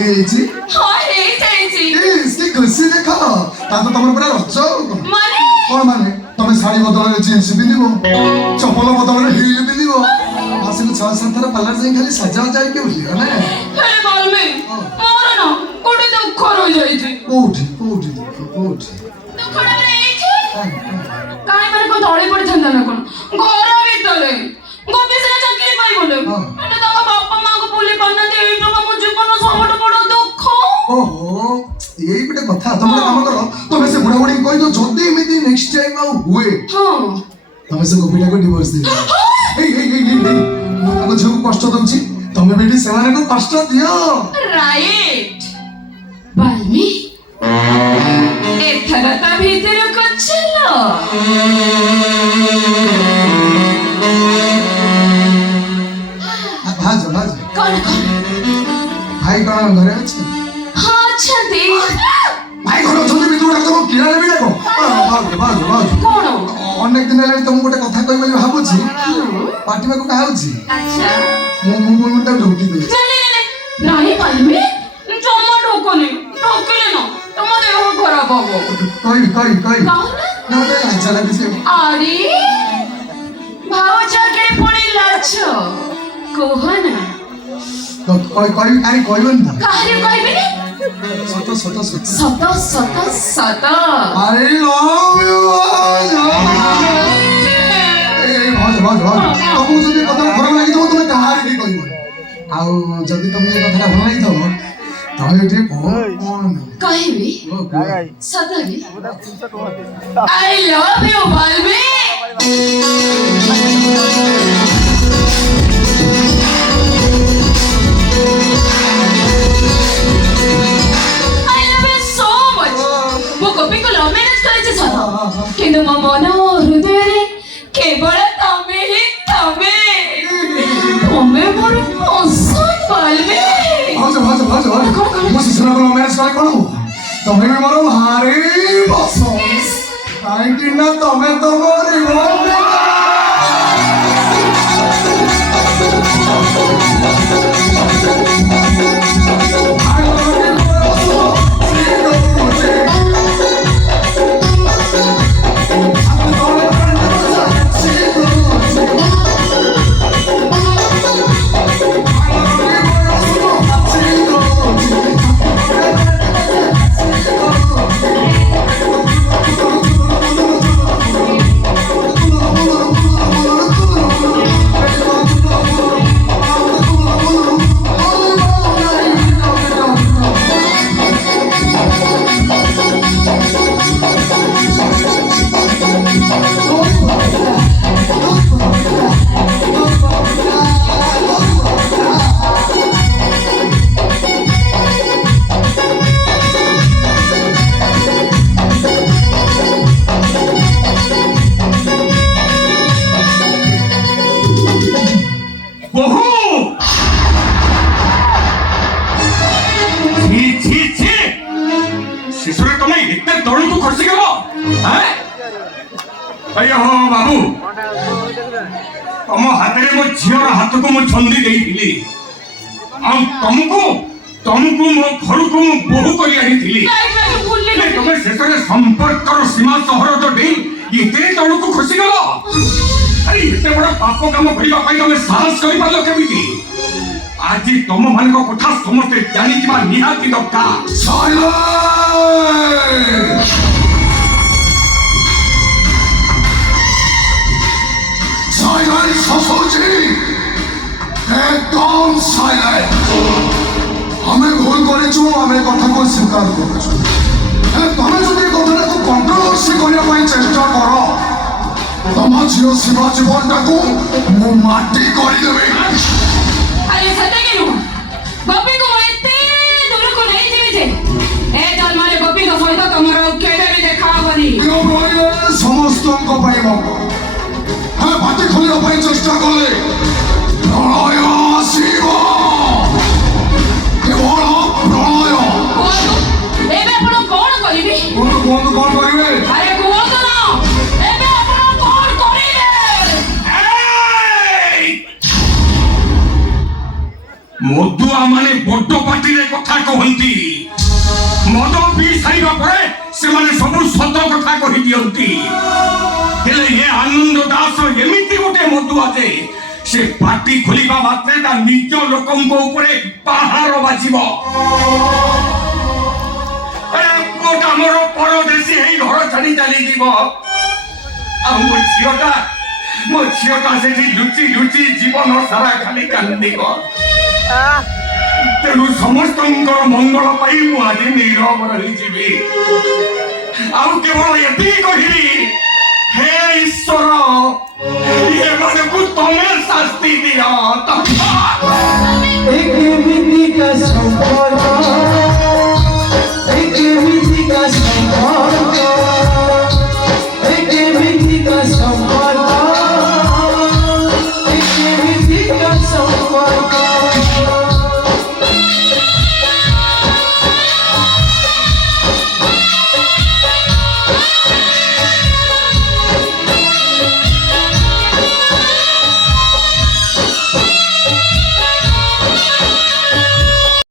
ହେଇଛି ହଁ ହେଇଯାଇଛି। କି ଖୁସି ଦେଖ ତାକୁ ତମର ପୁରା ରଜ ମାନେ କଣ ମାନେ ତମେ ଶାଢୀ ବଦଳରେ ଜିନ୍ସ ପିନ୍ଧିବ ଚପଲ ବଦଳରେ ହିଲ୍ ପିନ୍ଧିବ ମାସକୁ 6-7 ଥର ପାର୍ଲର ଯାଇ ଖାଲି ସଜା ଯାଇକି ବୁଲିବ ନା ହେଲେ ବଲମି ମୋର ନା ଗୋଟେ ଦୁଃଖ ରହିଯାଇଛି। କୋଉଠି କୋଉଠି କୋଉଠି ଦୁଃଖଟା ଏଇଠି କାହିଁ ମାନେ କଣ ତଳେ ପଡିଥାନ୍ତା ନା କଣ ଘର ଭିତରେ ଗୋପୀ ସିନା ଚାକିରି ପାଇଗଲେ ହେଲେ ତାଙ୍କ ବାପା ମାଙ୍କୁ ଭୁଲି ପାରୁନାହାନ୍ତି। ଏଇଟା ମୋ ଜୀବନ ସବୁଠୁ ବଡ ଦୁଃଖ। ଓହୋ ଏଇ ଗୋଟେ କଥା ତମେ କାମ କର ତମେ ସେ ବୁଢା ବୁଢୀ କହିଦିଅ ଯଦି ଏମିତି ନେକ୍ସଟ ଟାଇମ ଆଉ ହୁଏ ତମେ ସେ ଗୋପୀଟାକୁ ଡିଭୋର୍ସ ଦିଅ। ମୁଁ ତାଙ୍କ ଝିଅକୁ କଷ୍ଟ ଦଉଛି ତମେ ବି ସେମାନଙ୍କୁ କଷ୍ଟ ଦିଅ। ରାଇଟ୍ ବାଲ୍ମୀ ଏଥର ତା ଭିତରକୁ ଚାଲ। ଭାଜ ଭାଜ କଣ ଭାଇ କଣ ଘରେ ଅଛି? ହଁ ଅଛନ୍ତି। ଭାଇ ଘରେ ଅଛନ୍ତି ବି ତୁମକୁ କିଣା ନେବି ନା କଣ ଅନେକ ଦିନ ହେଲାଣି ତମକୁ ଗୋଟେ କଥା କହିବି ବୋଲି ଭାବୁଛି ପାଟିବାକୁ କାହାଉଛି ଆଚ୍ଛା ମୁଁ ତାକୁ ଢୋକି ଦଉଛି। ନାଇଁ ବାଲ୍ମୀ ଜମା ଢୋକନି ଢୋକିଲେ ନା ତମ ଦେହ ଖରାପ ହବ। କହିବି ନା ଲାଜ ଲାଗୁଛି। ଆରେ ଭାଉଜରେ ପୁଣି ଲାଜ କୁହ ନା କହିବି କାହିଁ କହିବନି ତ କାହାରି କହିବିନି ସତ ସତ ସତ ସତ ସତ ସତ ଆରେ ଲଭ୍ ୟୁ ତମକୁ ଯଦି କଥା ଭଲ ଲାଗିଥିବ ତମେ କାହାରି କହିବନି ଆଉ ଯଦି ତମକୁ କଥାଟା ଭଲ ଲାଗିଥିବ ତମେ ଟିକେ କହିବି ସତରେ I love you ବାଲ୍ମୀ। କିନ୍ତୁ ମୋ ମନ ହୃଦୟରେ କେବଳ ତମେ ହିଁ ତମେ ମୋର ପସନ୍ଦ ବାଲ୍ମୀ। ମୁଁ ଶିଶୁର ମ୍ୟାରେଜ କଲେ କଣ ହବ ତମେ ବି ମୋର ଭାରି ପସନ୍ଦ କାହିଁକି ନା ତମେ ତ ମୋର बाबू तुम हाथ में मो झीर हाथ को मु छंदी देइथिली तुमको तुमको मो घर को मु बहु करी आनी तुम शेष संपर्क सीमा सहर जो डे ये तौड़ को खुशी गल अरे एते बड़ा पाप काम करबा तुम साहस कर पालो केमिति आज तुम मान कथा समस्ते जानी निहाती दरकार। एकदम साइलेंट हमें भूल करेछु हमें कथा को स्वीकार करेछु तमे जदि कथा को कंट्रोवर्सी करने ପାଇଁ चेष्टा करो तम झियो शिवा जीवनटा को मु माटी कर देबे। अरे सते के नु गोपी को एते दूर को नहीं जीवे जे ए दल मारे गोपी को सहित तमरो केबे भी देखा बनी यो बोले समस्त को पाइबो हम बाटी खोलिया ପାଇଁ चेष्टा कले प्रलय शिव केवल प्रलय एबे आपण कोन करिबे कोन करिवे अरे कोन ना एबे आपण कोन करिले मो ମଦୁଆ ମାନେ ବଡ ପାଟିରେ କଥା କହନ୍ତି, ମଦ ପିଇ ସାରିବା ପରେ ସେମାନେ ସବୁ ସତ କଥା କହିଦିଅନ୍ତି। ହେଲେ ଏ ଆନନ୍ଦ ଦାସ ଏମିତି ଗୋଟେ ମଦୁଆ ଯେ ସେ ପାଟି ଖୋଲିବା ମାତ୍ରେ ତା ନିଜ ଲୋକଙ୍କ ଉପରେ ପାହାର ବାଜିବ। ପୁଅଟା ମୋର ପରଦେଶୀ ହେଇ ଘର ଛାଡି ଚାଲିଯିବ, ଆଉ ମୋ ଝିଅଟା ସେଠି ଲୁଚି ଲୁଚି ଜୀବନ ସାରା ଖାଲି କାନ୍ଦିବ। ତେଣୁ ସମସ୍ତଙ୍କର ମଙ୍ଗଳ ପାଇଁ ମୁଁ ଆଜି ନୀରବ ରହିଯିବି, ଆଉ କେବଳ ଏତିକି କହିବି, ହେ ଈଶ୍ୱର, ଏମାନଙ୍କୁ ତମେ ଶାସ୍ତି ଦିଅ।